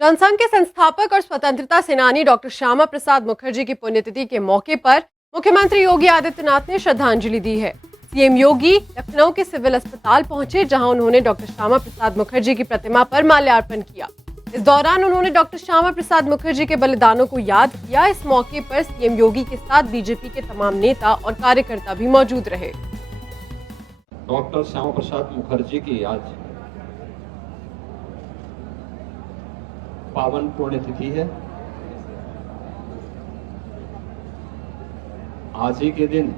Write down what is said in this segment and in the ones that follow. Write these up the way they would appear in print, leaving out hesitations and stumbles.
जनसंघ के संस्थापक और स्वतंत्रता सेनानी डॉक्टर श्यामा प्रसाद मुखर्जी की पुण्यतिथि के मौके पर मुख्यमंत्री योगी आदित्यनाथ ने श्रद्धांजलि दी है। सीएम योगी लखनऊ के सिविल अस्पताल पहुंचे, जहां उन्होंने डॉक्टर श्यामा प्रसाद मुखर्जी की प्रतिमा पर माल्यार्पण किया। इस दौरान उन्होंने डॉक्टर श्यामा प्रसाद मुखर्जी के बलिदानों को याद किया। इस मौके पर सीएम योगी के साथ बीजेपी के तमाम नेता और कार्यकर्ता भी मौजूद रहे। डॉक्टर श्यामा प्रसाद मुखर्जी की आज पावन पुण्यतिथि है। आज ही के दिन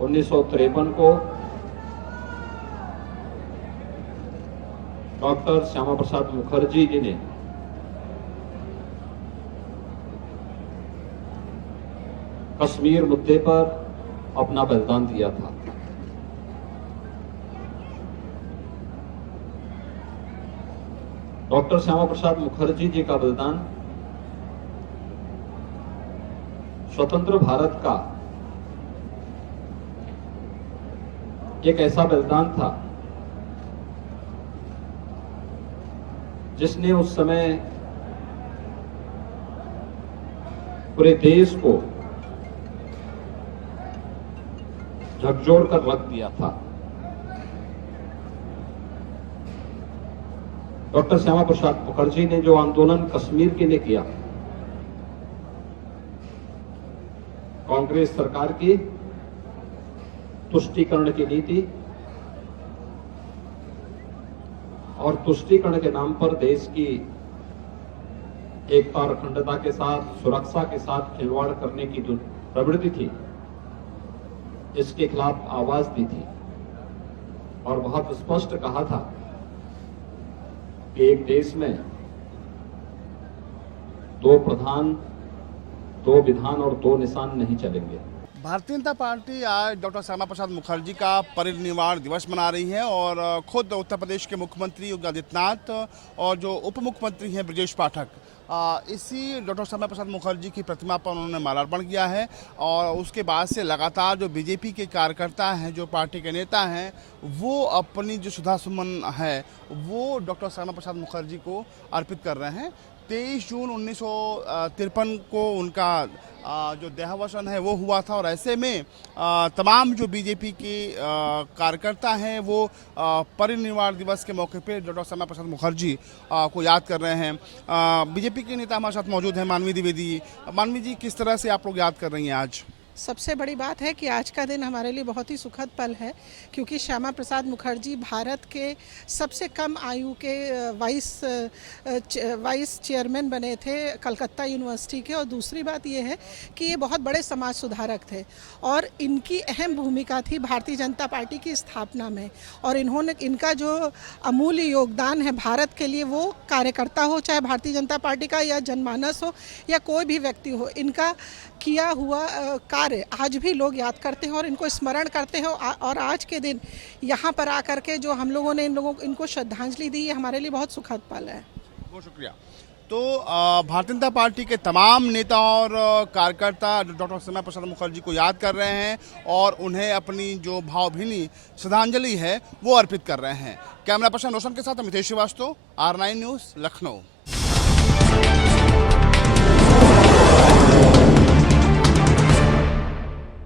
1953 को डॉक्टर श्यामा प्रसाद मुखर्जी जी ने कश्मीर मुद्दे पर अपना बलिदान दिया था। डॉक्टर श्यामा प्रसाद मुखर्जी जी का बलिदान स्वतंत्र भारत का एक ऐसा बलिदान था जिसने उस समय पूरे देश को झकझोर कर रख दिया था। डॉक्टर श्यामा प्रसाद मुखर्जी ने जो आंदोलन कश्मीर के लिए किया, कांग्रेस सरकार की तुष्टीकरण की नीति और तुष्टीकरण के नाम पर देश की एकता और अखंडता के साथ, सुरक्षा के साथ खिलवाड़ करने की जो प्रवृत्ति थी, इसके खिलाफ आवाज दी थी और बहुत स्पष्ट कहा था कि एक देश में दो प्रधान, दो विधान और दो निशान नहीं चलेंगे। भारतीय जनता पार्टी आज डॉक्टर श्यामा प्रसाद मुखर्जी का परिनिर्वाण दिवस मना रही है और खुद उत्तर प्रदेश के मुख्यमंत्री योगी आदित्यनाथ और जो उप मुख्यमंत्री हैं ब्रजेश पाठक, इसी डॉक्टर श्यामा प्रसाद मुखर्जी की प्रतिमा पर उन्होंने माल्यार्पण किया है। और उसके बाद से लगातार जो बीजेपी के कार्यकर्ता हैं, जो पार्टी के नेता हैं, वो अपनी जो श्रद्धासुमन है वो डॉक्टर श्यामा प्रसाद मुखर्जी को अर्पित कर रहे हैं। 23 जून 1953 को उनका जो देहावसान है वो हुआ था और ऐसे में तमाम जो बीजेपी के कार्यकर्ता हैं वो परिनिर्वाण दिवस के मौके पे डॉक्टर श्यामा प्रसाद मुखर्जी को याद कर रहे हैं। बीजेपी के नेता हमारे साथ मौजूद हैं, मानवी द्विवेदी। मानवी जी, किस तरह से आप लोग याद कर रही हैं आज? सबसे बड़ी बात है कि आज का दिन हमारे लिए बहुत ही सुखद पल है, क्योंकि श्यामा प्रसाद मुखर्जी भारत के सबसे कम आयु के वाइस चेयरमैन बने थे कलकत्ता यूनिवर्सिटी के। और दूसरी बात ये है कि ये बहुत बड़े समाज सुधारक थे और इनकी अहम भूमिका थी भारतीय जनता पार्टी की स्थापना में। और इनका जो अमूल्य योगदान है भारत के लिए, वो कार्यकर्ता हो, चाहे भारतीय जनता पार्टी का या जनमानस हो या कोई भी व्यक्ति हो, इनका किया हुआ कार्य आज भी लोग याद करते हैं और इनको स्मरण करते हैं। और आज के दिन यहाँ पर आकर के जो हम लोगों ने इनको श्रद्धांजलि दी, ये हमारे लिए बहुत सुखद पल है। बहुत शुक्रिया। तो भारतीय जनता पार्टी के तमाम नेता और कार्यकर्ता डॉक्टर श्यामा प्रसाद मुखर्जी को याद कर रहे हैं और उन्हें अपनी जो भावभीनी श्रद्धांजलि है वो अर्पित कर रहे हैं। कैमरा पर्सन रोशन के साथ अमितेश श्रीवास्तव, R9 न्यूज़, लखनऊ।